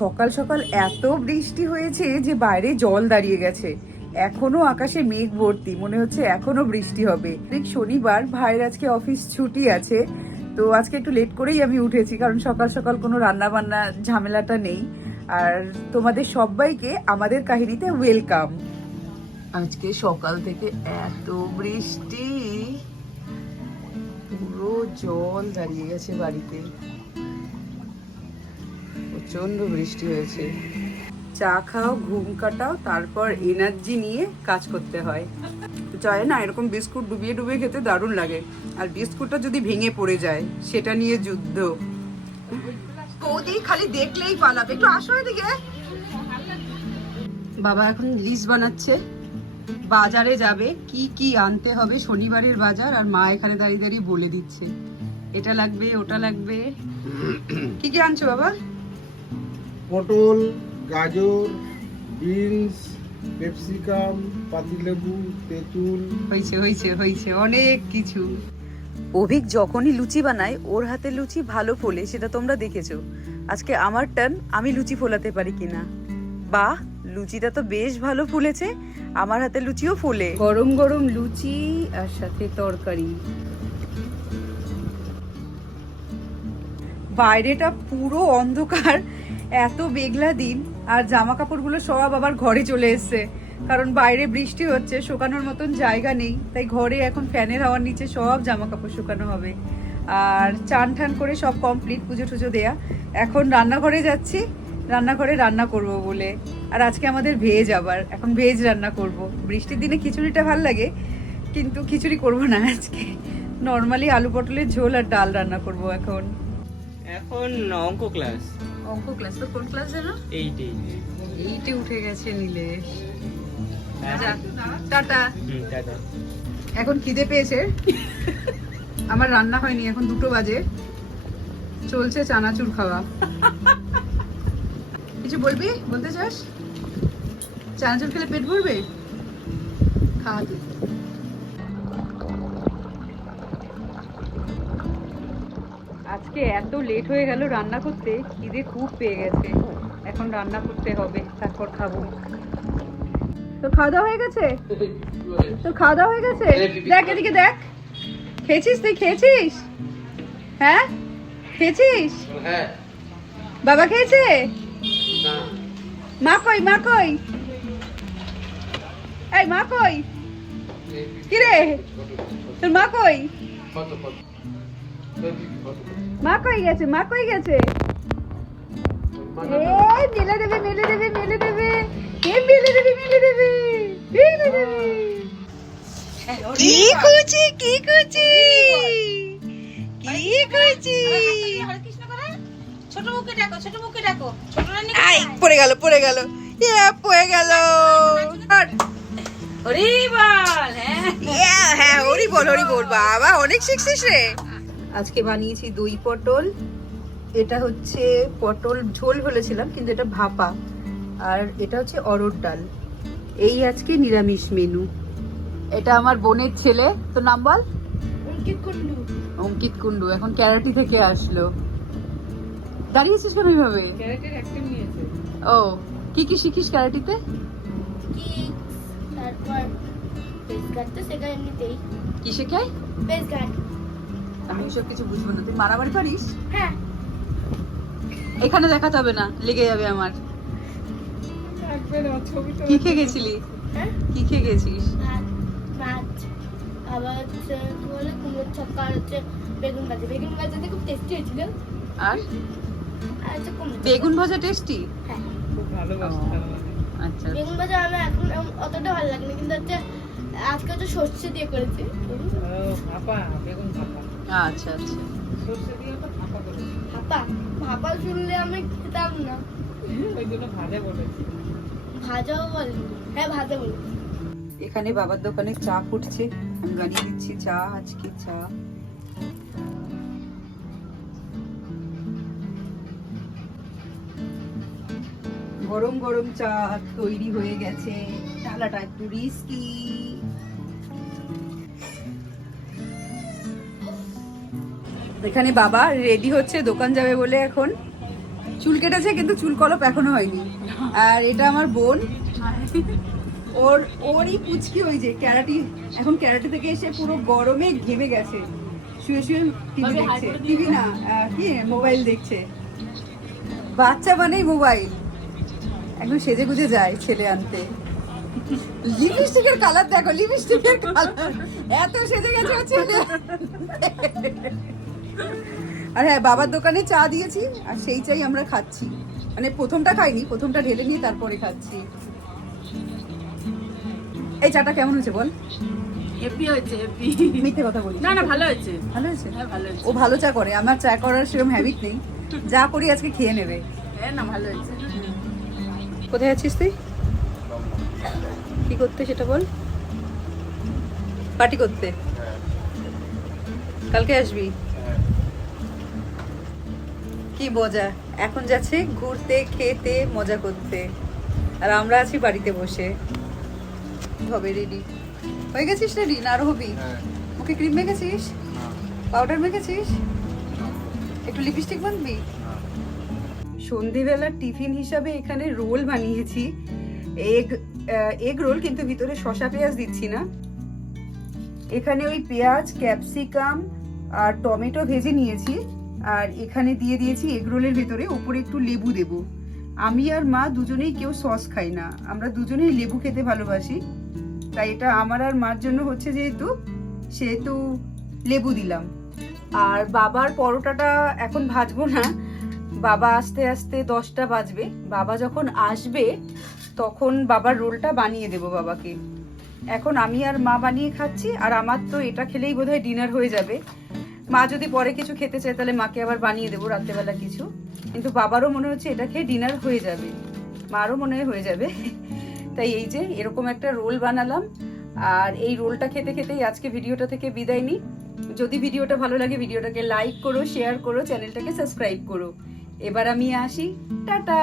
সকাল সকাল এত বৃষ্টি হয়েছে যে বাইরে জল দাঁড়িয়ে গেছে। এখনো আকাশে মেঘ ভর্তি, মনে হচ্ছে এখনো বৃষ্টি হবে। ঠিক শনিবার, ভাইয়ের আজকে অফিস ছুটি আছে, তো আজকে একটু লেট করেই আমি উঠেছি, কারণ সকাল সকাল কোনো রান্না বান্না ঝামেলাটা নেই। আর তোমাদের সবাইকে আমাদের কাহিনীতে ওয়েলকাম। আজকে সকাল থেকে এত বৃষ্টি, পুরো জল দাঁড়িয়ে গেছে বাড়িতে, প্রচন্ড বৃষ্টি হয়েছে। চা খাও, ঘুম কাটাও, তারপর এনার্জি নিয়ে কাজ করতে হয়। চায় না এরকম বিস্কুট ডুবিয়ে ডুবিয়ে খেতে দারুণ লাগে, আর বিস্কুটটা যদি ভেঙে পড়ে যায় সেটা নিয়ে যুদ্ধ। বৌদি খালি দেখলেই পালাবে, একটু আসো এদিকে। বাবা এখন লিস্ট বানাচ্ছে, বাজারে যাবে, কি কি আনতে হবে শনিবারের বাজার, আর মা এখানে দাঁড়িয়ে দাঁড়িয়ে বলে দিচ্ছে এটা লাগবে ওটা লাগবে। কি কি আনছো বাবা? পটল, গাজর, বিনস, ক্যাপসিকাম, পাতিলেবু, তেঁতুল। হয়েছে হয়েছে হয়েছে, অনেক কিছু। অভিক যখনই লুচি বানায় ওর হাতে লুচি ভালো ফোলে, সেটা তোমরা দেখেছো। আজকে আমার টার্ন, আমি লুচি ফোলাতে পারি কিনা। বাহ, লুচিটা তো বেশ ভালো ফুলেছে, আমার হাতে লুচিও ফোলে। গরম গরম লুচি আর সাথে তরকারি। বাইরেটা পুরো অন্ধকার, এত মেঘলা দিন, আর জামা কাপড়গুলো সব আবার ঘরে চলে এসছে, কারণ বাইরে বৃষ্টি হচ্ছে, শুকানোর মতন জায়গা নেই, তাই ঘরে এখন ফ্যানের হাওয়ার নিচে সব জামা কাপড় শুকানো হবে। আর চান ঠান করে সব কমপ্লিট, পুজো টুজো দেয়া। এখন রান্নাঘরে যাচ্ছি, রান্নাঘরে রান্না করব বলে। আর আজকে আমাদের ভেজ, আবার এখন ভেজ রান্না করব। বৃষ্টির দিনে খিচুড়িটা ভাল লাগে, কিন্তু খিচুড়ি করব না আজকে, নর্মালি আলু পটলের ঝোল আর ডাল রান্না করব। এখন অঙ্ক ক্লাস। অঙ্ক ক্লাস? তো কোন ক্লাস যেন? 8 উঠে গেছে নীলেশ। টাটা। এখন খিদে পেয়েছে, আমার রান্না হয়নি, এখন 2 বাজে, চলছে চানাচুর খাওয়া। কিছু বলবি, বলতে চাস? চানাচুর খেলে পেট ভরবে, খাওয়া তুই। আজকে এত লেট হয়ে গেল রান্না করতে, খিদে খুব পেয়ে গেছে, এখন রান্না করতে হবে, তারপর খাবো। তো খাওয়া দাওয়া হয়ে গেছে? তো খাওয়া দাওয়া হয়ে গেছে? দেখ এদিকে দেখ, খেয়েছিস? তুই খেয়েছিস? হ্যাঁ খেয়েছিস? বাবা খেয়েছে? মা কই? মা কই? এই মা কই? কিরে তোর মা কই? মা কই গেছে? মা কই গেছে? মেলে দেবে, মেলে দেবে, মেলে দেবে, মেলে দেবে, মেলে দেবে, মেলে দেবে। কি কুচি, কি কুচি, কি কুচি। ছোট মুখে ডাকো, ছোট মুখে ডাকো, ছোট রানী। আই পড়ে গেল, পড়ে গেল, পড়ে গেল। হরি বল। হ্যাঁ হরি বল, হরি বল। বাবা অনেক শিখছিস রে। আজকে বানিয়েছি দই পটল, এটা হচ্ছে পটল ঝোল বলেছিলাম, কিন্তু এটা ভাপা, আর এটা হচ্ছে অরহর ডাল। এই আজকে নিরামিষ মেনু। এটা আমার বোনের ছেলে, তো নাম বল? অঙ্কিত কুন্ডু। অঙ্কিত কুন্ডু এখন ক্যারাটি থেকে আসলো। দাঁড়িয়েছিস কেন এইভাবে? ক্যারেক্টার অ্যাক্টিভ নিয়েছে। ও, কি কি শিখিস ক্যারাটিতে? কি তারপর পেস গার্ড তো শেখা এমনিতেই। কি শেখায়? Pace guard. আমি এসব কিছু বুঝবো না। তুই মারামারি পারিস? হ্যাঁ। এখানে দেখাতে হবে না, লেগে যাবে আমার। কি খেয়ে গেছিলি? হ্যাঁ? কি খেয়ে গেছিস? মাছ, আবার হচ্ছে বলে কুমড়োর ছক্কা, আর হচ্ছে বেগুন ভাজা। বেগুন ভাজাতে খুব টেস্টি হয়েছিল। আর হচ্ছে কুমড়ো বেগুন ভাজা টেস্টি? হ্যাঁ, খুব ভালোবাসি। আচ্ছা, বেগুন ভাজা আমার এখন অতটা ভালো লাগেনি, কিন্তু হচ্ছে আজকে হচ্ছে সর্ষে দিয়ে করেছি। ভাপা, বেগুন ভাপা। আচ্ছা আচ্ছা। সরষে দিয়ে তো ভাপা করেছি। ভাপা, ভাপা শুনলে আমি খেতাম না। ওই জন্য ভাজা বলেছি। ভাজাও বলে? হ্যাঁ ভাজা বলে। এখানে বাবার দোকানে চা ফুটছে, আমি বানিয়ে দিচ্ছি চা। আজকে চা গরম গরম চা তৈরি হয়ে গেছে। ঢালাটা একটু রিস্কি। এখানে বাবা রেডি হচ্ছে দোকান যাবে বলে। এখন চুল কেটেছে কিন্তু চুল কলপ এখনো হয়নি। আর এটা আমার বোন, ওরই পুচকি, ওই যে ক্যারাটি, এখন ক্যারাটি থেকে এসে পুরো গরমে ঘেমে গেছে, শুয়ে শুয়ে টিভি দেখছে, টিভি না কি মোবাইল দেখছে। বাচ্চা মানেই মোবাইল। একদম সেজে গুজে যায় ছেলে আনতে। লিপস্টিকের কালার দেখো, লিপস্টিকের কালার এত সেজে গেছে ও ছেলে। আর হ্যাঁ, বাবার দোকানে চা দিয়েছি আর সেই চাই আমরা খাচ্ছি। মানে প্রথমটা খাইনি, প্রথমটা ঢেলে নিয়ে তারপরে খাচ্ছি। এই চাটা কেমন হয়েছে বল? হ্যাপি হয়েছে, হ্যাপি। মিথ্যে কথা বলি না না, ভালো হয়েছে। ভালো হয়েছে? হ্যাঁ ভালো হয়েছে। ও ভালো চা করে, আমার চা করার সেরকম হ্যাবিট নেই। যা করি আজকে খেয়ে নেবে। হ্যাঁ না, ভালো হয়েছে। কোথায় আছিস তুই? কি করতে সেটা বল। পার্টি করতে? কালকে আসবি? কি মজা, এখন যাচ্ছে ঘুরতে, খেতে, মজা করতে, আর আমরা আছি বাড়িতে বসে। হবে রেডি হয়ে গেছিস? রেডি না আরো হবি? মুখে ক্রিম মেখেছিস? পাউডার মেখেছিস? একটু লিপস্টিক বাঁধবি? সন্ধেবেলার টিফিন হিসাবে এখানে রোল বানিয়েছি, এগ রোল, কিন্তু ভিতরে শসা পেঁয়াজ দিচ্ছি না। এখানে ওই পেঁয়াজ, ক্যাপসিকাম আর টমেটো ভেজে নিয়েছি, আর এখানে দিয়ে দিয়েছি এগ রোলের ভেতরে, উপরে একটু লেবু দেব। আমি আর মা দুজনেই কেউ সস খাই না, আমরা দুজনেই লেবু খেতে ভালোবাসি, তাই এটা আমার আর মার জন্য হচ্ছে সেহেতু লেবু দিলাম। আর বাবার পরোটাটা এখন ভাজবো না, বাবা আস্তে আস্তে 10টা বাজবে, বাবা যখন আসবে তখন বাবার রোলটা বানিয়ে দেব বাবাকে। এখন আমি আর মা বানিয়ে খাচ্ছি, আর আমার তো এটা খেলেই বোধহয় ডিনার হয়ে যাবে। মা যদি পরে কিছু খেতে চায় তাহলে মাকে আবার বানিয়ে দেবো রাত্রেবেলা কিছু, কিন্তু বাবারও মনে হচ্ছে এটা খেয়ে ডিনার হয়ে যাবে, মারও মনে হয় হয়ে যাবে। তাই এই যে এরকম একটা রোল বানালাম, আর এই রোলটা খেতে খেতেই আজকে ভিডিওটা থেকে বিদায় নিই। যদি ভিডিওটা ভালো লাগে ভিডিওটাকে লাইক করো, শেয়ার করো, চ্যানেলটাকে সাবস্ক্রাইব করো। এবার আমি আসি, টাটা।